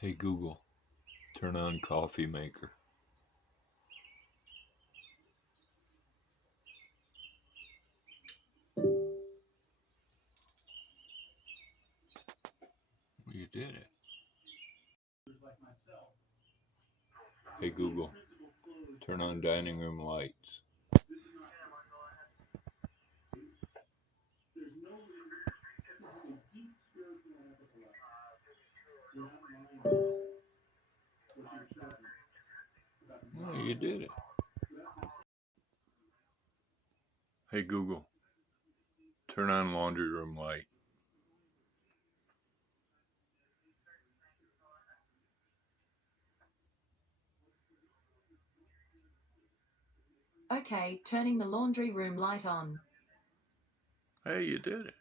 Hey Google, turn on coffee maker. Well, you did it. Hey Google, turn on dining room lights. Well, you did it. Hey Google, turn on laundry room light. Okay, turning the laundry room light on. Hey, you did it.